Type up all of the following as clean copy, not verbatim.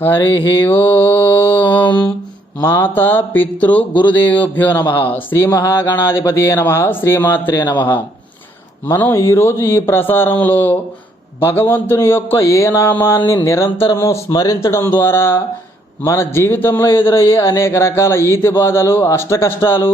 హరి ఓం. మాతా పితృ గురుదేవేభ్యో నమ. శ్రీ మహాగణాధిపతియే నమ. శ్రీమాత్రే నమ. మనం ఈరోజు ఈ ప్రసారంలో భగవంతుని యొక్క ఏ నామాన్ని నిరంతరము స్మరించడం ద్వారా మన జీవితంలో ఎదురయ్యే అనేక రకాల ఈతి బాధలు, అష్టకష్టాలు,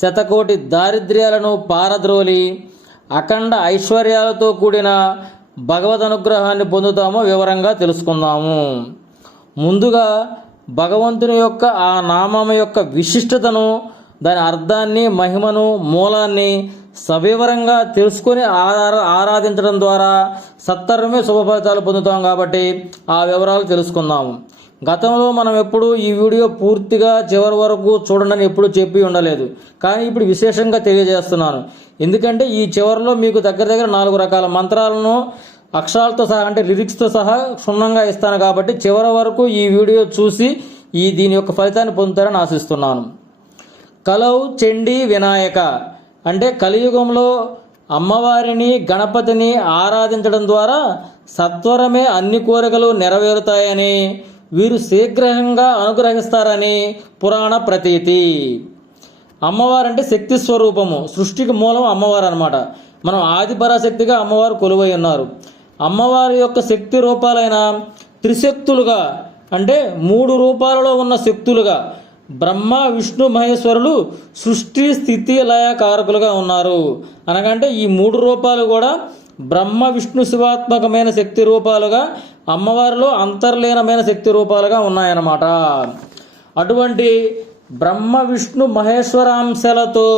శతకోటి దారిద్ర్యాలను పారద్రోలి అఖండ ఐశ్వర్యాలతో కూడిన భగవద్ అనుగ్రహాన్ని పొందుతామో వివరంగా తెలుసుకుందాము. ముందుగా భగవంతుని యొక్క ఆ నామం యొక్క విశిష్టతను, దాని అర్థాన్ని, మహిమను, మూలాన్ని సవివరంగా తెలుసుకొని ఆరాధించడం ద్వారా సత్వరమే శుభ ఫలితాలు పొందుతాం. కాబట్టి ఆ వివరాలు తెలుసుకుందాము. గతంలో మనం ఎప్పుడు ఈ వీడియో పూర్తిగా చివరి వరకు చూడండి ఎప్పుడు చెప్పి ఉండలేదు, కానీ ఇప్పుడు విశేషంగా తెలియజేస్తున్నాను. ఎందుకంటే ఈ చివరిలో మీకు దగ్గర 4 రకాల మంత్రాలను అక్షరాలతో సహా, అంటే లిరిక్స్తో సహా క్షుణ్ణంగా ఇస్తాను. కాబట్టి చివరి వరకు ఈ వీడియో చూసి దీని యొక్క ఫలితాన్ని పొందుతారని ఆశిస్తున్నాను. కలౌ చండీ వినాయక అంటే కలియుగంలో అమ్మవారిని, గణపతిని ఆరాధించడం ద్వారా సత్వరమే అన్ని కోరికలు నెరవేరుతాయని, వీరు శీఘ్రంగా అనుగ్రహిస్తారని పురాణ ప్రతీతి. అమ్మవారంటే శక్తి స్వరూపము, సృష్టికి మూలం అమ్మవారు అన్నమాట. మనం ఆదిపరాశక్తిగా అమ్మవారు కొలువై ఉన్నారు. అమ్మవారి యొక్క శక్తి రూపాలైన త్రిశక్తులుగా, అంటే 3 రూపాలలో ఉన్న శక్తులుగా బ్రహ్మ, విష్ణు, మహేశ్వరులు సృష్టి, స్థితి, లయ కారకులుగా ఉన్నారు. అనగంటే ఈ 3 రూపాలు కూడా బ్రహ్మ, విష్ణు, శివాత్మకమైన శక్తి రూపాలుగా, అమ్మవారిలో అంతర్లీనమైన శక్తి రూపాలుగా ఉన్నాయన్నమాట. అటువంటి బ్రహ్మ, విష్ణు, మహేశ్వరాంశాలతో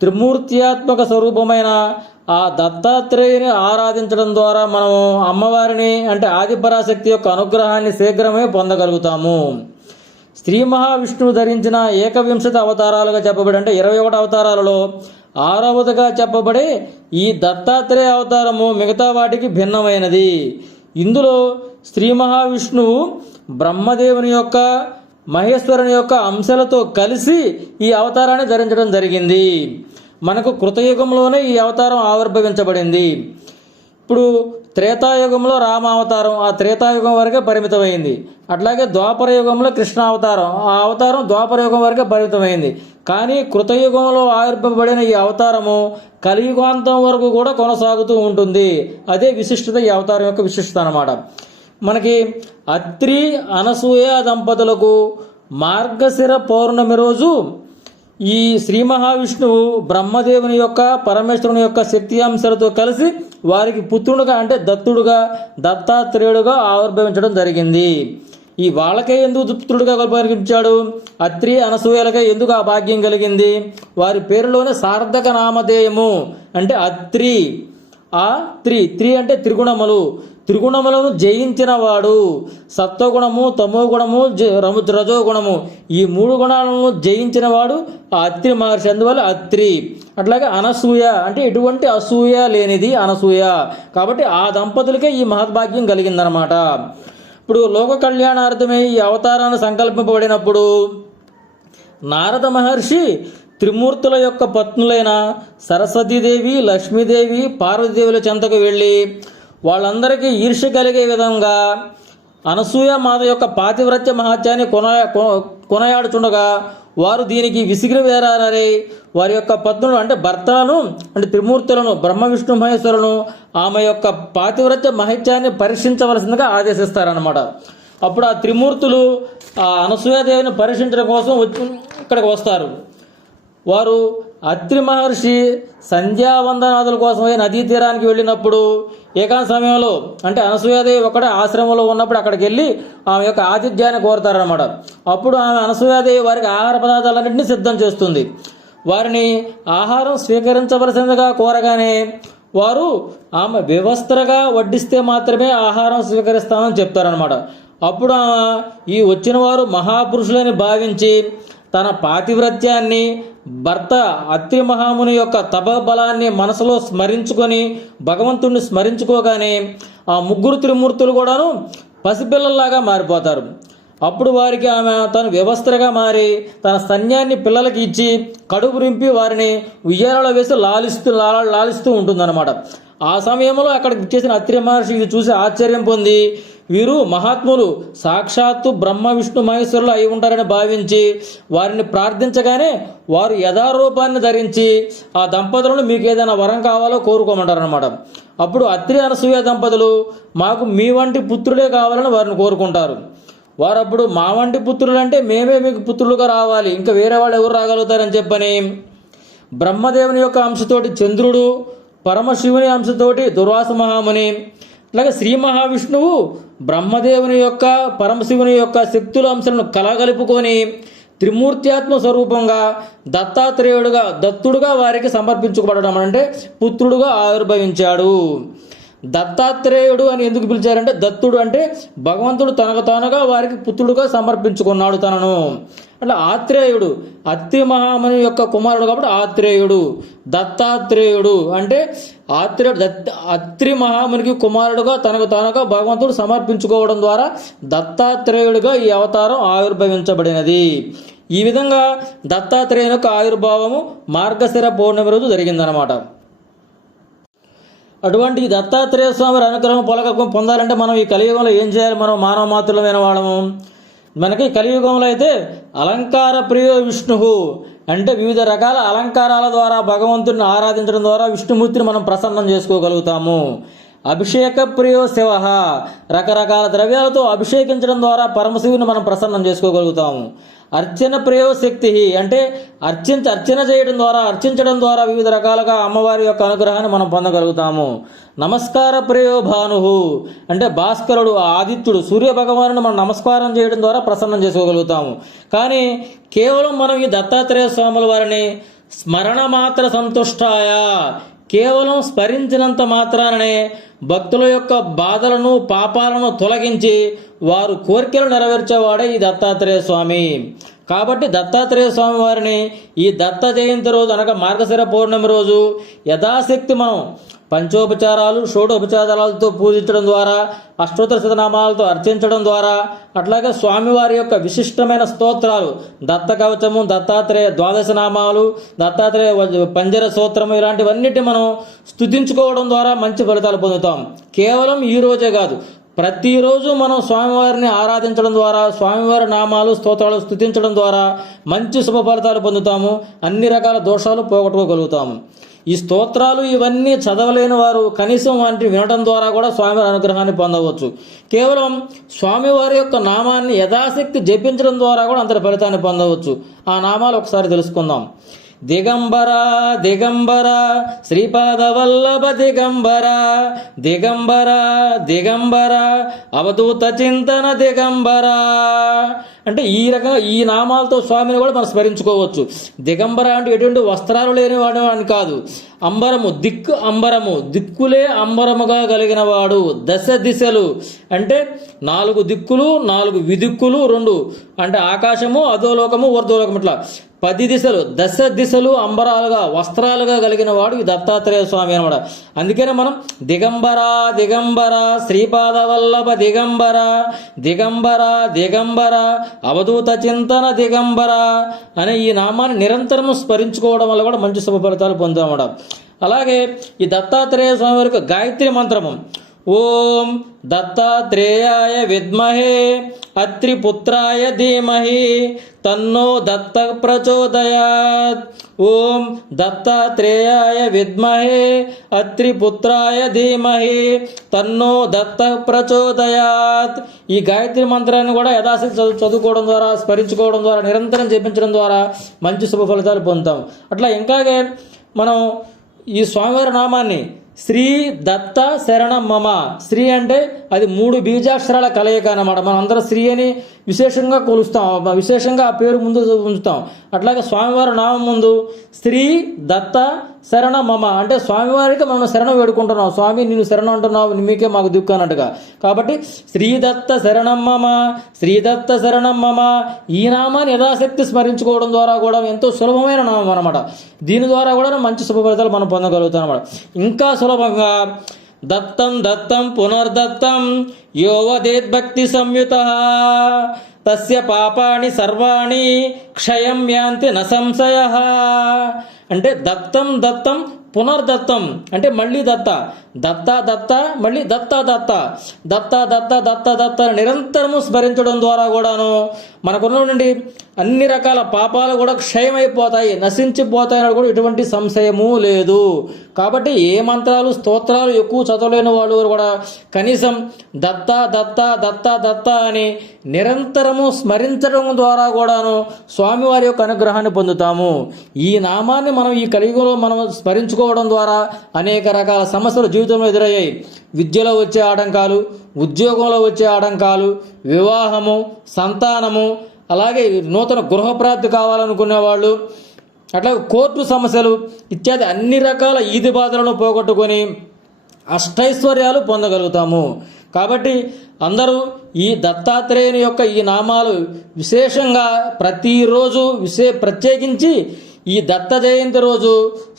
త్రిమూర్త్యాత్మక స్వరూపమైన ఆ దత్తాత్రేయుని ఆరాధించడం ద్వారా మనము అమ్మవారిని, అంటే ఆదిపరాశక్తి యొక్క అనుగ్రహాన్ని శీఘ్రమే పొందగలుగుతాము. శ్రీ మహావిష్ణువు ధరించిన 21 అవతారాలుగా చెప్పబడి, అంటే 21 అవతారాలలో 6వదిగా చెప్పబడే ఈ దత్తాత్రేయ అవతారము మిగతా వాటికి భిన్నమైనది. ఇందులో శ్రీ మహావిష్ణువు బ్రహ్మదేవుని యొక్క, మహేశ్వరుని యొక్క అంశాలతో కలిసి ఈ అవతారాన్ని ధరించడం జరిగింది. మనకు కృతయుగంలోనే ఈ అవతారం ఆవిర్భవించబడింది. ఇప్పుడు త్రేతాయుగంలో రామ అవతారం ఆ త్రేతాయుగం వరకే పరిమితమైంది. అట్లాగే ద్వాపర యుగంలో కృష్ణ అవతారం, ఆ అవతారం ద్వాపర యుగం వరకే పరిమితమైంది. కానీ కృతయుగంలో ఆవిర్భవించబడిన ఈ అవతారము కలియుగాంతం వరకు కూడా కొనసాగుతూ ఉంటుంది. అదే విశిష్టత, ఈ అవతారం యొక్క విశిష్టత అన్నమాట. మనకి అత్రి, అనసూయ దంపతులకు మార్గశిర పౌర్ణమి రోజు ఈ శ్రీ మహావిష్ణువు బ్రహ్మదేవుని యొక్క, పరమేశ్వరుని యొక్క శక్తి అంశాలతో కలిసి వారికి పుత్రుడుగా, అంటే దత్తుడుగా, దత్తాత్రేయుడుగా ఆవిర్భవించడం జరిగింది. ఈ వాళ్ళకే ఎందుకు పుత్రుడుగా పరిగణించాడు? అత్రి, అనసూయలకే ఎందుకు ఆ భాగ్యం కలిగింది? వారి పేరులోనే సార్థక నామధేయము, అంటే అత్రి. ఆ త్రి అంటే త్రిగుణములు, త్రిగుణములను జయించిన వాడు. సత్వగుణము, తమో గుణము, రజోగుణము, ఈ 3 గుణాలను జయించిన వాడు ఆ అత్రి మహర్షి. అందువల్ల అత్రి. అట్లాగే అనసూయ అంటే ఎటువంటి అసూయ లేనిది అనసూయ. కాబట్టి ఆ దంపతులకే ఈ మహద్భాగ్యం కలిగిందనమాట. ఇప్పుడు లోక కళ్యాణార్థమే ఈ అవతారాన్ని సంకల్పింపబడినప్పుడు నారద మహర్షి త్రిమూర్తుల యొక్క పత్నులైన సరస్వతీదేవి, లక్ష్మీదేవి, పార్వతీదేవుల చెంతకు వెళ్ళి వాళ్ళందరికీ ఈర్ష్య కలిగే విధంగా అనసూయ మాత యొక్క పాతివ్రత్య మహాత్యాన్ని కొనయాడుచుండగా వారు దీనికి విసిగిరి వేరారని వారి యొక్క పత్నులు, అంటే భర్తలను, అంటే త్రిమూర్తులను, బ్రహ్మ, విష్ణు, మహేశ్వరులను ఆమె యొక్క పాతివ్రత్య మహత్యాన్ని పరీక్షించవలసిందిగా ఆదేశిస్తారనమాట. అప్పుడు ఆ త్రిమూర్తులు ఆ అనసూయాదేవిని పరీక్షించడం కోసం ఇక్కడికి వస్తారు. వారు అత్రి మహర్షి సంధ్యావందనాదుల కోసమై నదీ తీరానికి వెళ్ళినప్పుడు ఏకాంత సమయంలో, అంటే అనసూయాదేవి ఒకటే ఆశ్రమంలో ఉన్నప్పుడు అక్కడికి వెళ్ళి ఆమె యొక్క ఆతిథ్యాన్ని కోరుతారనమాట. అప్పుడు ఆమె అనసూయాదేవి వారికి ఆహార పదార్థాలన్నింటినీ సిద్ధం చేస్తుంది. వారిని ఆహారం స్వీకరించవలసిందిగా కోరగానే వారు ఆమె వ్యవస్థగా వడ్డిస్తే మాత్రమే ఆహారం స్వీకరిస్తామని చెప్తారనమాట. అప్పుడు ఆమె ఈ వచ్చిన వారు మహాపురుషులని భావించి తన పాతివ్రత్యాన్ని, భర్త అత్రి మహాముని యొక్క తపబలాన్ని మనసులో స్మరించుకొని భగవంతుడిని స్మరించుకోగానే ఆ 3 త్రిమూర్తులు కూడాను పసిపిల్లల్లాగా మారిపోతారు. అప్పుడు వారికి ఆమె తను వ్యవస్థగా మారి తన సైన్యాన్ని పిల్లలకి ఇచ్చి కడుపు రింపి వారిని ఉయ్యాలలో వేసి లాలిస్తూ ఉంటుందన్నమాట. ఆ సమయంలో అక్కడికి చేసిన అత్రి మహర్షి ఇది చూసి ఆశ్చర్యం పొంది వీరు మహాత్ములు సాక్షాత్తు బ్రహ్మ విష్ణు మహేశ్వరులు అయి ఉంటారని భావించి వారిని ప్రార్థించగానే వారు యథారూపాన్ని ధరించి ఆ దంపతులను మీకు ఏదైనా వరం కావాలో కోరుకోమంటారనమాట. అప్పుడు అత్రి అనసూయ దంపతులు మాకు మీ వంటి పుత్రుడే కావాలని వారిని కోరుకుంటారు. వారు అప్పుడు మా వంటి పుత్రులు అంటే మేమే మీకు పుత్రులుగా రావాలి, ఇంకా వేరే వాళ్ళు ఎవరు రాగలుగుతారని చెప్పని బ్రహ్మదేవుని యొక్క అంశతోటి చంద్రుడు, పరమశివుని అంశతోటి దుర్వాస మహాముని, అలాగే శ్రీ మహావిష్ణువు బ్రహ్మదేవుని యొక్క పరమశివుని యొక్క శక్తుల అంశాలను కలగలుపుకొని త్రిమూర్త్యాత్మ స్వరూపంగా దత్తుడుగా వారికి సమర్పించుకోబడడం అంటే పుత్రుడుగా ఆవిర్భవించాడు. దత్తాత్రేయుడు అని ఎందుకు పిలిచారంటే దత్తుడు అంటే భగవంతుడు తనకు తానుగా వారికి పుత్రుడుగా సమర్పించుకున్నాడు తనను. అట్లా ఆత్రేయుడు అత్రి మహాముని యొక్క కుమారుడు కాబట్టి ఆత్రేయుడు. దత్తాత్రేయుడు అంటే అత్రి మహామునికి కుమారుడుగా తనకు తానుగా భగవంతుడు సమర్పించుకోవడం ద్వారా దత్తాత్రేయుడిగా ఈ అవతారం ఆవిర్భవించబడినది. ఈ విధంగా దత్తాత్రేయుని యొక్క ఆవిర్భావము మార్గశిర పౌర్ణమి రోజు జరిగిందనమాట. అటువంటి దత్తాత్రేయ స్వామి అనుగ్రహం పొందాలంటే మనం ఈ కలియుగంలో ఏం చేయాలి? మనం మానవ మాతృలమైన వాళ్ళము. మనకి కలియుగంలో అయితే అలంకార ప్రియ విష్ణువు అంటే వివిధ రకాల అలంకారాల ద్వారా భగవంతుడిని ఆరాధించడం ద్వారా విష్ణుమూర్తిని మనం ప్రసన్నం చేసుకోగలుగుతాము. అభిషేక ప్రియో శివ రకరకాల ద్రవ్యాలతో అభిషేకించడం ద్వారా పరమశివుని మనం ప్రసన్నం చేసుకోగలుగుతాము. అర్చన ప్రియో శక్తి అంటే అర్చించడం ద్వారా వివిధ రకాలుగా అమ్మవారి యొక్క అనుగ్రహాన్ని మనం పొందగలుగుతాము. నమస్కార ప్రియో భాను అంటే భాస్కరుడు ఆదిత్యుడు సూర్య భగవాను మనం నమస్కారం చేయడం ద్వారా ప్రసన్నం చేసుకోగలుగుతాము. కానీ కేవలం మనం ఈ దత్తాత్రేయ స్వాముల వారిని స్మరణ మాత్ర సంతుష్టాయ కేవలం స్మరించినంత మాత్రాననే భక్తుల యొక్క బాధలను పాపాలను తొలగించి వారు కోరికలు నెరవేర్చేవాడే ఈ దత్తాత్రేయ స్వామి. కాబట్టి దత్తాత్రేయ స్వామి వారిని ఈ దత్త జయంతి రోజు అనగా మార్గశిర పౌర్ణమి రోజు యథాశక్తి మనం పంచోపచారాలు షోడోపచారాలతో పూజించడం ద్వారా అష్టోత్తర శతనామాలతో అర్చించడం ద్వారా అట్లాగే స్వామివారి యొక్క విశిష్టమైన స్తోత్రాలు దత్త కవచము, దత్తాత్రేయ ద్వాదశ నామాలు, దత్తాత్రేయ పంజర స్తోత్రము ఇలాంటివన్నిటి మనం స్తుతించుకోవడం ద్వారా మంచి ఫలితాలు పొందుతాం. కేవలం ఈ రోజే కాదు, ప్రతిరోజు మనం స్వామివారిని ఆరాధించడం ద్వారా స్వామివారి నామాలు స్తోత్రాలు స్తుతించడం ద్వారా మంచి శుభ ఫలితాలు పొందుతాము. అన్ని రకాల దోషాలు పోగొట్టుకోగలుగుతాము. ఈ స్తోత్రాలు ఇవన్నీ చదవలేని వారు కనీసం వాటిని వినడం ద్వారా కూడా స్వామివారి అనుగ్రహాన్ని పొందవచ్చు. కేవలం స్వామివారి యొక్క నామాన్ని యథాశక్తి జపించడం ద్వారా కూడా అంతటి ఫలితాన్ని పొందవచ్చు. ఆ నామాలు ఒకసారి తెలుసుకుందాం. దిగంబర దిగంబర శ్రీపాద వల్లభ దిగంబర దిగంబర దిగంబర అవధూత చింతన దిగంబర అంటే ఈ రకంగా ఈ నామాలతో స్వామిని కూడా మనం స్మరించుకోవచ్చు. దిగంబర అంటే ఎటువంటి వస్త్రాలు లేనివాడు అని కాదు, అంబరము అంబరము దిక్కులే అంబరముగా కలిగిన వాడు. దశ దిశలు అంటే 4 దిక్కులు 4 విదిక్కులు 2 అంటే ఆకాశము అధోలోకము ఊర్ధ్వలోకము ఇట్లా 10 దిశలు దశ దిశలు అంబరాలుగా వస్త్రాలుగా కలిగిన వాడు ఈ దత్తాత్రేయ స్వామి అనమాట. అందుకనే మనం దిగంబర దిగంబర శ్రీపాద వల్లభ దిగంబర దిగంబర దిగంబర అవధూత చింతన దిగంబర అనే ఈ నామాన్ని నిరంతరం స్మరించుకోవడం వల్ల కూడా మంచి శుభ ఫలితాలు పొందామట. అలాగే ఈ దత్తాత్రేయ స్వామి వారికి గాయత్రి మంత్రము ఓం దత్తాత్రేయాయ విద్మహే అత్రిపుత్రాయ ధీమహి తన్నో దత్త ప్రచోదయాత్. ఓం దత్తాత్రేయాయ విద్మహే అత్రిపుత్రాయ ధీమహి తన్నో దత్త ప్రచోదయాత్. ఈ గాయత్రి మంత్రాన్ని కూడా యథాశక్తి చదువుకోవడం ద్వారా స్మరించుకోవడం ద్వారా నిరంతరం జపించడం ద్వారా మంచి శుభ ఫలితాలు పొందుతాం. అట్లా ఇంకాగే మనం ఈ స్వామివారి నామాన్ని శ్రీ దత్త శరణం మమ, శ్రీ అంటే అది 3 బీజాక్షరాల కలయిక అన్నమాట. మనం అందరం శ్రీ అని విశేషంగా కొలుస్తాం, విశేషంగా ఆ పేరు ముందు ఉంచుతాం. అట్లాగే స్వామివారి నామం ముందు శ్రీ దత్త శరణ మమ అంటే స్వామివారికి మనం శరణం వేడుకుంటున్నాం. స్వామి నేను శరణం అంటున్నావు, మీకే మాకు దిక్కు అన్నట్టుగా. కాబట్టి శ్రీదత్త శరణం మమ శ్రీదత్త శరణం మమ ఈ నామాన్ని యథాశక్తి స్మరించుకోవడం ద్వారా కూడా ఎంతో సులభమైన నామం అనమాట. దీని ద్వారా కూడా మంచి శుభ ఫలితాలు మనం పొందగలుగుతాం అన్నమాట. ఇంకా సులభంగా దత్తం దత్తం పునర్దత్తం యోవదేత్ భక్తి సంయుతః తస్య పాపాని సర్వాణి క్షయం యాంతి న సంశయః అంటే దత్తం దత్తం పునర్దత్తం అంటే మళ్ళీ దత్త దత్త దత్త మళ్ళీ దత్త దత్త దత్త దత్త దత్త దత్త నిరంతరము స్మరించడం ద్వారా కూడాను మనకున్నటువంటి అన్ని రకాల పాపాలు కూడా క్షయమైపోతాయి, నశించిపోతాయి అని కూడా ఎటువంటి సంశయము లేదు. కాబట్టి ఏ మంత్రాలు స్తోత్రాలు ఎక్కువ చదవలేని వాళ్ళు కూడా కనీసం దత్త దత్త దత్త దత్త అని నిరంతరము స్మరించడం ద్వారా కూడాను స్వామివారి యొక్క అనుగ్రహాన్ని పొందుతాము. ఈ నామాన్ని మనం ఈ కలియుగంలో మనం స్మరించుకోవడం ద్వారా అనేక రకాల సమస్యలు జీవితంలో ఎదురయ్యాయి. విద్యలో వచ్చే ఆటంకాలు, ఉద్యోగంలో వచ్చే ఆటంకాలు, వివాహము, సంతానము, అలాగే నూతన గృహప్రాప్తి కావాలనుకునే వాళ్ళు, అట్లాగే కోర్టు సమస్యలు ఇత్యాది అన్ని రకాల ఈది బాధలను పోగొట్టుకొని అష్టైశ్వర్యాలు పొందగలుగుతాము. కాబట్టి అందరూ ఈ దత్తాత్రేయుని యొక్క ఈ నామాలు విశేషంగా ప్రతిరోజు ప్రత్యేకించి ఈ దత్త జయంతి రోజు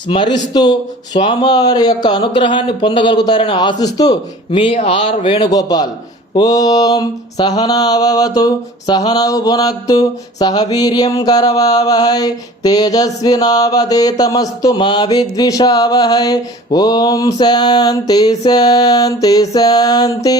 స్మరిస్తూ స్వామివారి యొక్క అనుగ్రహాన్ని పొందగలుగుతారని ఆశిస్తూ మీ ఆర్ వేణుగోపాల్. ఓం సహనావవతు సహనౌ భునక్తు సహ వీర్యం కరవావహై తేజస్వినావదేతమస్తు మా విద్విషావహై. ఓం శాంతి శాంతి శాంతి.